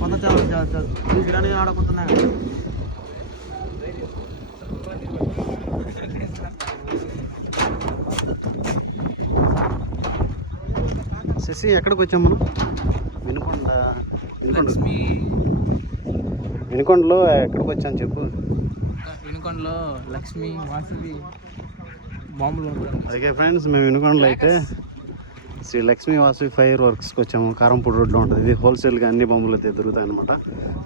కొత్త ఆడకుంటున్నా శశి ఎక్కడికి వచ్చాం మనం? వినుకొండ వినుకొండ. వినుకొండలో ఎక్కడికి వచ్చాను చెప్పు. వినుకొండలో లక్ష్మి వాసవి బాంబులు ఫ్రెండ్స్ మేము వినుకొండలో అయితే శ్రీ లక్ష్మీ వాసవి ఫైర్ వర్క్స్కి వచ్చాము. కారంపూడి రోడ్లో ఉంటుంది. ఇది హోల్సేల్గా అన్ని బొమ్మలు అయితే దొరుకుతాయి అనమాట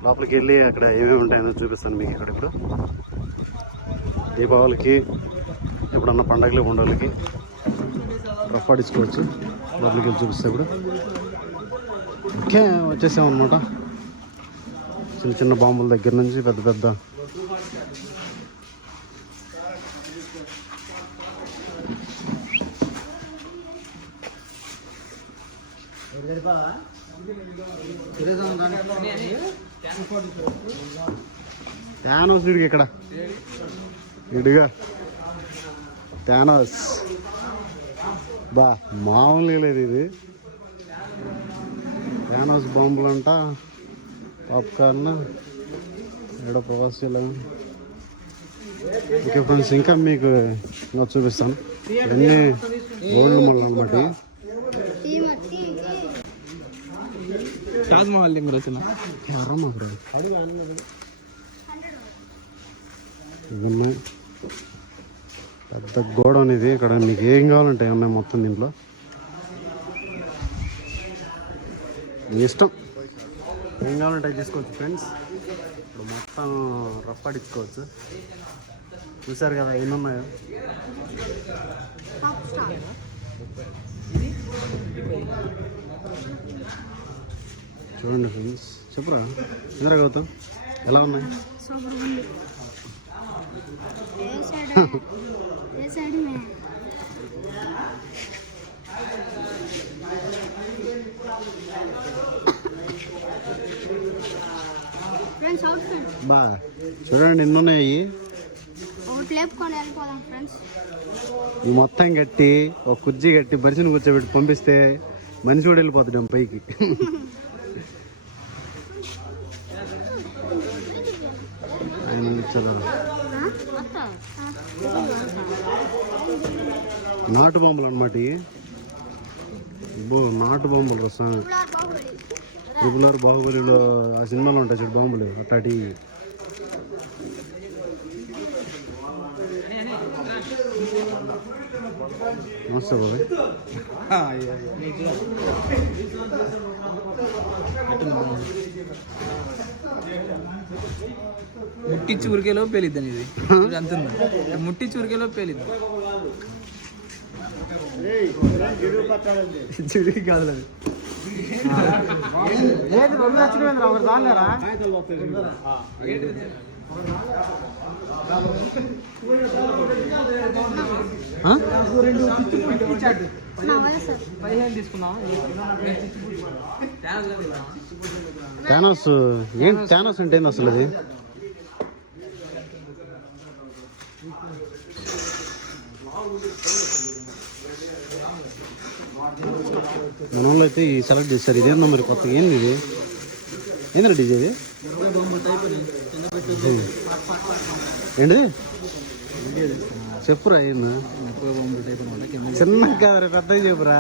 లోపలికి వెళ్ళి అక్కడ ఏమేమి ఉంటాయో చూపిస్తాను మీకు ఇక్కడ ఇప్పుడు. దీపావళికి ఎప్పుడన్నా పండగలు పండుగలకి రఫాడించుకోవచ్చు రోడ్లకి వెళ్ళి చూపిస్తే ఇప్పుడు. ఓకే వచ్చేసాం అనమాట చిన్న చిన్న బాంబుల దగ్గర నుంచి పెద్ద పెద్ద థానోస్ ఇడికి ఇక్కడ. ఇడిగా. థానోస్. బా మామూలుగా లేదు ఇది. థానోస్ బాంబులు అంట పాప్కార్న్ ఎడ పోస్టులు ఓకే ఫ్రెండ్స్ ఇంకా మీకు ఇంకా చూపిస్తాను. ఇవన్నీ గోల్డ్ మల్ అనమాట తాజ్ మహల్ దగ్గర వచ్చిన ఎవరమ్మా బ్రో? ఇవన్నీ పెద్ద గోడ అనేది ఇక్కడ మీకు ఏం కావాలంటే ఉన్నాయి మొత్తం దీంట్లో? మీ ఇష్టం. ఏం కావాలంటే తీసుకోవచ్చు ఫ్రెండ్స్. ఇప్పుడు మొత్తం రప్పడించుకోవచ్చు. చూసారు కదా ఎన్ని ఉన్నాయో చూడండి ఫ్రెండ్స్. చెప్పరా? ఇందిరా గౌతమ్. ఎలా ఉన్నాయి? బా చూడండి ఎన్ని ఉన్నాయి ఈ మొత్తం కట్టి ఒక కుర్చీ కట్టి మనిషిని కూర్చోబెట్టి పంపిస్తే మనిషి కూడా వెళ్ళిపోతాడు పైకి. నాటు బొమ్మలు అనమాట నాటు బొమ్మలు వస్తాను ట్రిపుల్ బాహుబలిలో ఆ సినిమాలో ఉంటాయి చెడు బాంబులు అట్టాటి నమస్తే బాబాయ్. ముట్టించి ఉరికేలో పేలిద్దాం ఇది. ఇది అంత ఉంది. ముట్టించి ఉరికేలో పేలిద్దాం? చెడి కాదు అది. ఏది రెండు లక్షలు ఒకటి దానిలేరా? ఆ? ఏంటి థానోస్ అంటే ఏంది అసలు అది? మన వాళ్ళు అయితే ఈ సెలెక్ట్ చేశారు. ఇదేందా మరి కొత్తగా? ఏంది ఇది? ఏంద్రా డీజే ఇది? ఏంటి చెప్పురా ఏంది? చిన్న కాదురా పెద్దగా చెప్పురా.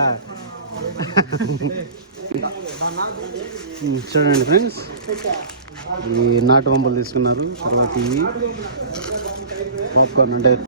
చూడండి ఫ్రెండ్స్. ఈ నాటు బొమ్మలు తీసుకున్నారు. తర్వాత ఇవి పాప్కార్న్ అంటే